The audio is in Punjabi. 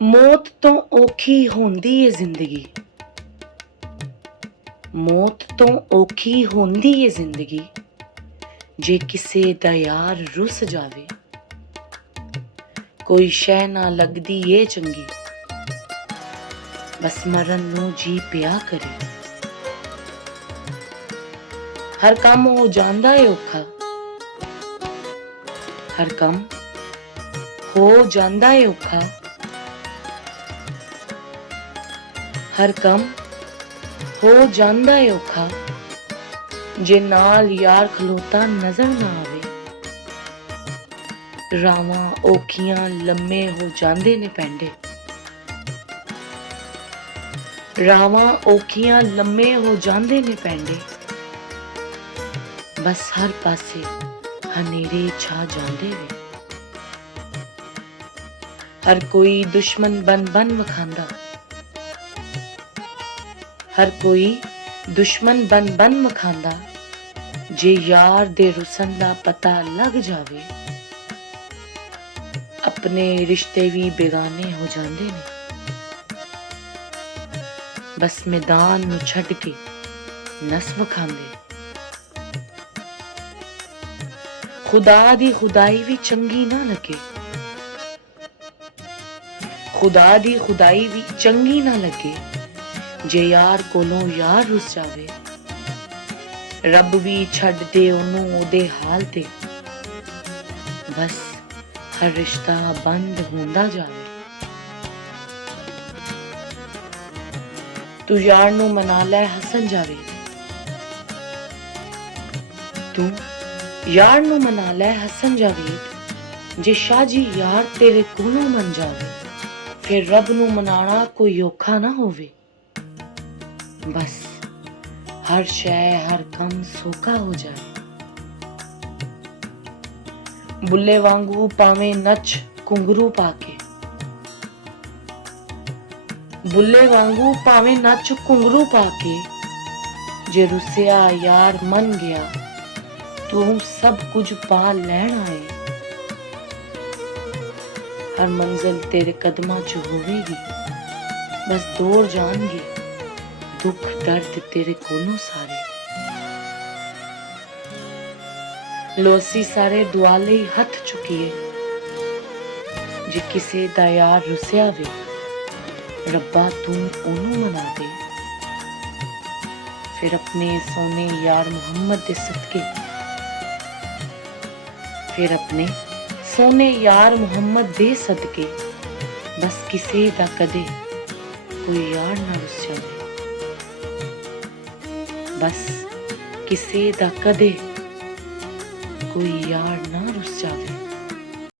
ਮੌਤ ਤੋਂ ਔਖੀ ਹੁੰਦੀ ਏ ਜ਼ਿੰਦਗੀ, ਮੌਤ ਤੋਂ ਔਖੀ ਹੁੰਦੀ ਏ ਜ਼ਿੰਦਗੀ, ਜੇ ਕਿਸੇ ਦਾ ਯਾਰ ਰੁੱਸ ਜਾਵੇ। ਕੋਈ ਸ਼ੈ ਨਾ ਲੱਗਦੀ ਏ ਚੰਗੀ, ਬਸ ਮਰਨ ਨੂੰ ਜੀ ਪਿਆ ਕਰੇ। ਹਰ ਕੰਮ ਹੋ ਜਾਂਦਾ ਏ ਔਖਾ, ਹਰ ਕੰਮ ਹੋ ਜਾਂਦਾ ਏ ਔਖਾ, ਹਰ ਕੰਮ ਹੋ ਜਾਂਦਾ ਏ ਔਖਾ, ਜੇ ਨਾਲ ਯਾਰ ਖਲੋਤਾ ਨਜ਼ਰ ਨਾ ਆਵੇ। ਰਾਵਾਂ ਔਖੀਆਂ ਲੰਮੇ ਹੋ ਜਾਂਦੇ ਨੇ ਪੈਂਡੇ, ਰਾਵਾਂ ਔਖੀਆਂ ਲੰਮੇ ਹੋ ਜਾਂਦੇ ਨੇ ਪੈਂਡੇ, ਬਸ ਹਰ ਪਾਸੇ ਹਨੇਰੇ ਛਾ ਜਾਂਦੇ ਵੇ। ਹਰ ਕੋਈ ਦੁਸ਼ਮਣ ਬਨ ਬਨ ਵਖਾਂਦਾ, ਹਰ ਕੋਈ ਦੁਸ਼ਮਣ ਬਨ ਬਨ ਵਖਾਂਦਾ, ਜੇ ਯਾਰ ਦੇ ਰੁੱਸਣ ਦਾ ਪਤਾ ਲੱਗ ਜਾਵੇ। ਆਪਣੇ ਰਿਸ਼ਤੇ ਵੀ ਬੇਗਾਨੇ ਹੋ ਜਾਂਦੇ ਨੇ, ਬਸ ਮੈਦਾਨ ਨੂੰ ਛੱਡ ਕੇ ਨਸ ਵਖਾਂਦੇ। ਖੁਦਾ ਦੀ ਖੁਦਾਈ ਵੀ ਚੰਗੀ ਨਾ ਲੱਗੇ, ਖੁਦਾ ਦੀ ਖੁਦਾਈ ਵੀ ਚੰਗੀ ਨਾ ਲੱਗੇ, ਜੇ ਯਾਰ ਕੋਲੋਂ ਯਾਰ ਰੁੱਸ ਜਾਵੇ। ਰੱਬ ਵੀ ਛੱਡ ਦੇ ਉਹਨੂੰ ਉਹਦੇ ਹਾਲ ਤੇ, ਬਸ ਹਰ ਰਿਸ਼ਤਾ ਬੰਦ ਹੁੰਦਾ ਜਾਵੇ। ਤੂੰ ਯਾਰ ਨੂੰ ਮਨਾ ਲੈ ਹੱਸਣ ਜਾਵੇ, ਤੂੰ ਯਾਰ ਨੂੰ ਮਨਾ ਲੈ ਹੱਸਣ ਜਾਵੇ, ਜੇ ਸ਼ਾਹ ਜੀ ਯਾਰ ਤੇਰੇ ਕੋਲੋਂ ਮੰਨ ਜਾਵੇ। ਫਿਰ ਰੱਬ ਨੂੰ ਮਨਾਣਾ ਕੋਈ ਔਖਾ ਨਾ ਹੋਵੇ, ਬਸ ਹਰ ਸ਼ੈ ਹਰ ਕੰਮ ਸੌਖਾ ਹੋ ਜਾਏ। ਬੁੱਲੇ ਵਾਂਗੂ ਭਾਵੇਂ ਨੱਚ ਘੁੰਗਰੂ ਪਾ ਕੇ, ਬੁੱਲੇ ਵਾਂਗੂ ਭਾਵੇਂ ਨੱਚ ਘੁੰਗਰੂ ਪਾ ਕੇ, ਜੇ ਰੁੱਸਿਆ ਯਾਰ ਮੰਨ ਗਿਆ, ਤੂੰ ਸਭ ਕੁਝ ਪਾ ਲੈਣ ਆਏ। ਹਰ ਮੰਜ਼ਿਲ ਤੇਰੇ ਕਦਮਾਂ 'ਚ ਹੋਵੇਗੀ, ਬਸ ਦੌੜ ਜਾਣਗੇ ਦੁੱਖ ਦਰਦ ਤੇਰੇ ਕੋਲੋਂ ਸਾਰੇ। ਲੋ ਅਸੀਂ ਸਾਰੇ ਦੁਆ ਲਈ ਹੱਥ ਚੁੱਕੀਏ, ਜੇ ਕਿਸੇ ਦਾ ਯਾਰ ਰੁੱਸਿਆ ਵੇ, ਰੱਬਾ ਤੂੰ ਉਹਨੂੰ ਮਨਾ ਦੇ। ਫਿਰ ਆਪਣੇ ਸੋਨੇ ਯਾਰ ਮੁਹੰਮਦ ਦੇ ਸਦਕੇ, ਫਿਰ ਆਪਣੇ ਸੋਨੇ ਯਾਰ ਮੁਹੰਮਦ ਦੇ ਸਦਕੇ, ਬਸ ਕਿਸੇ ਦਾ ਕਦੇ ਕੋਈ ਯਾਰ ਨਾ ਰੁੱਸ ਜਾਵੇ, ਬਸ ਕਿਸੇ ਦਾ ਕਦੇ ਕੋਈ ਯਾਰ ਨਾ ਰੁੱਸ ਜਾਵੇ।